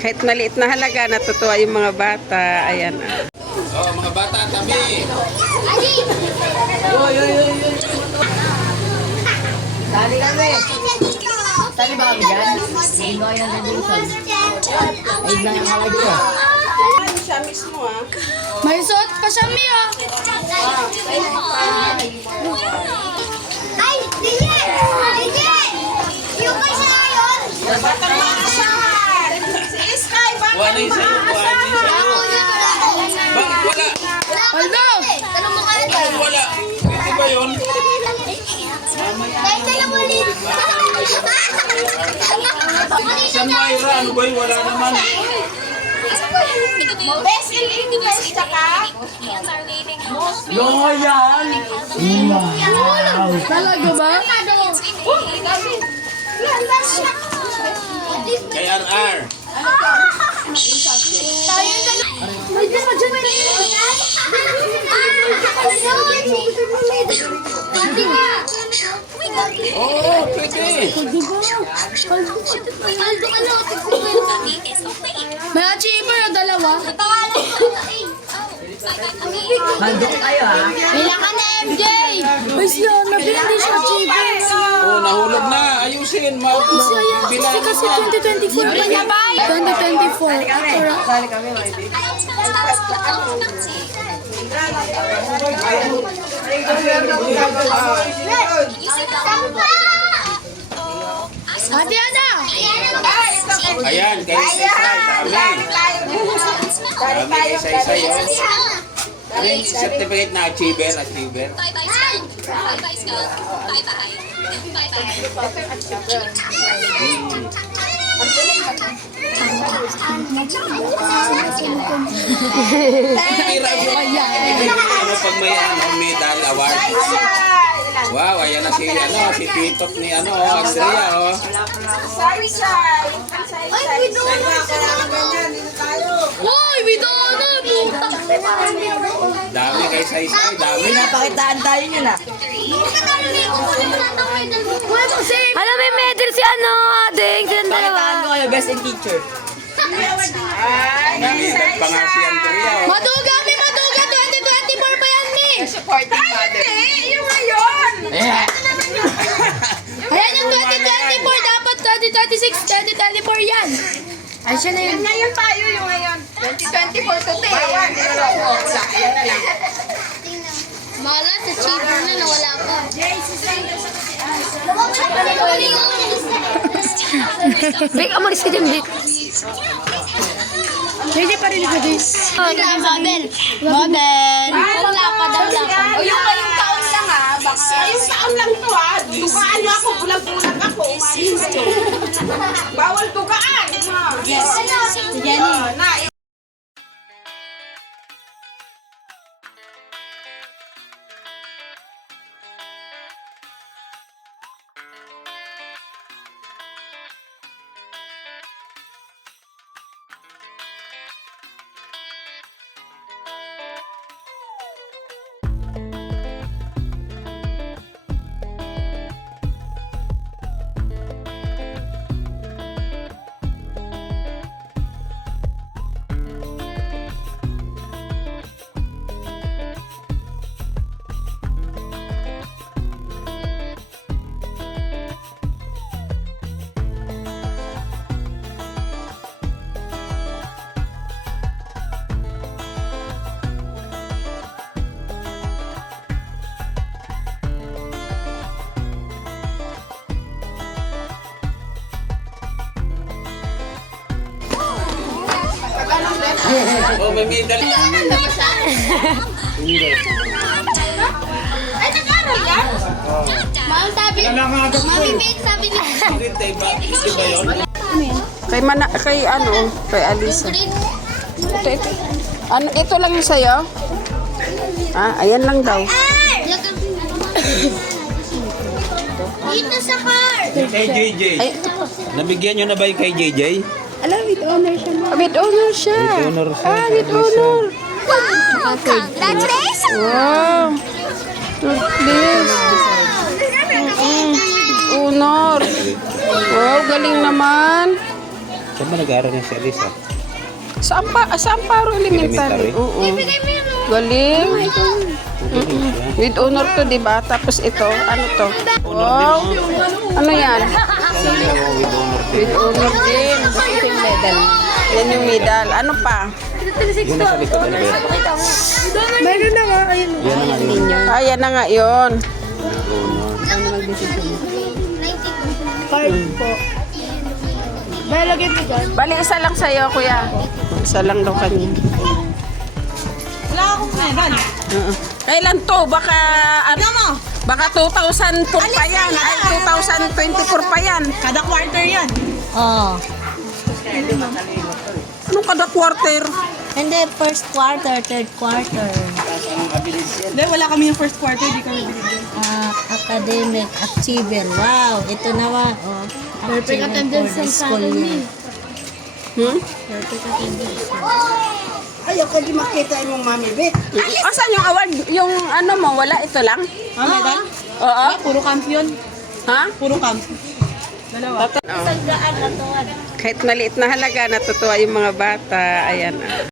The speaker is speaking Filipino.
Kahit maliit na halaga, natutuwa yung mga bata. Ayan. Oh, mga bata, tabi. Sali kami. Sali ba kami dyan? Hindi ko kayo nag-revolution. Ay, lang ang award ko. Siya mismo ah. May suot pa siya, Mia. Ay, DJ! DJ! Yung kasi ngayon! Batang makasar! Si Sky, Kuha na yung sa'yo, kuha na yung sa'yo. Bakit wala? Aldo! Tanong mo kayo Bakit wala? Pwede ba yun? Kahit tayo ulit! San Mayra, ano ba yun? Wala naman. Best in English ka? Yung yan! Talaga ba? Kay RR. Oo, pwede. May achiever o dalawa? Mandok kayo ha? Bilang ka na, MJ! Ay, siya, nabili siya achiever. Oo, nahulog na. Ayusin. Kasi 2024 pa niya ba? 2024. Sali kami, Mighty. Ate Ana! Ayan, kay Saysay. Dami. Dami kay Saysay. Ano yung certificate na achiever? Achiever. Pag may medal award. Wow, ayan na si Titok ni Andrea Sorry, Sai! Ay, we don't Uy, Widona! Dami kay Saysay, dami. Pinapakitaan tayo nyo na. Alam, may medal si Ading. Silang Pakitaan ko kayo, best in teacher. Nangidad pa nga si Andrea. Maduga, may maduga! 2024 pa yan, Mi! Supporting mother. Yung ngayon! Ayan yung 2024, dapat 2026, 2024 yan. Ay, siya na yun. Yung ngayon tayo, yung ngayon. 2024 to 10. Bawal. Wala. Ayan na lang. Mala, sa cheaper na, nawala pa. Big, amalis ka dyan, Big. Hindi pa rin ako din. Model. Model. Wala pa daw, wala pa. O yung ngayong taon lang baka yung taon lang to dugaan mo ako, bulag-bulag ako, umalis kayo. Bawal dugaan. Yes. Jenny. Oh, may medal. Ay, nag-aral yan? Ma'am, sabi, Mami Big, sabi niya. Bakit ba? Hindi ba yun? Kay Alisa. Ito. Ano, ito lang yung sa'yo? Ayan lang daw. Dito sa car. Kay JJ. Ay, Nabigyan nyo na ba yung kay JJ? with honor siya. With honor siya. With honor. Wow! Congratulations! Wow. Please. Honor. Wow, galing naman. Saan ba nag-aaral niya si Alisa? Sa Amparo Elementary. Elementary? Oo. Galing. With honor to, di ba? Tapos ito, ano to? Wow. Ano yan? With honor din. With honor din. Yung medal. Yan yung medal. Ano pa? Yung nasa likod, ano ba yan? Meron na nga. Ayun. Yan ang ano yun. Ayan na nga yun. Card po. May lagyan mo dyan. Bali, isa lang sa'yo, kuya. Isa lang daw kanya. Wala akong meron. Kailan to? Baka, baka 2004 pa yan. Ay, 2024 pa yan. Kada quarter yan. Oo. Anong kada quarter? Hindi, first quarter, third quarter. Hindi, wala kami yung first quarter. Di kami binigyan. Academic achiever. Wow, ito naman. Oh, Perfect attendance for the sa school akin year. Perfect attendance. Ayaw ko di makita yung mami, Bek. Asan yung award? Yung ano mo, wala? Ito lang? Ah, medal? Oo. Puro camp yun. Ha? Puro camp. Dalawa. Kahit maliit na halaga, natutuwa yung mga bata. Ayan.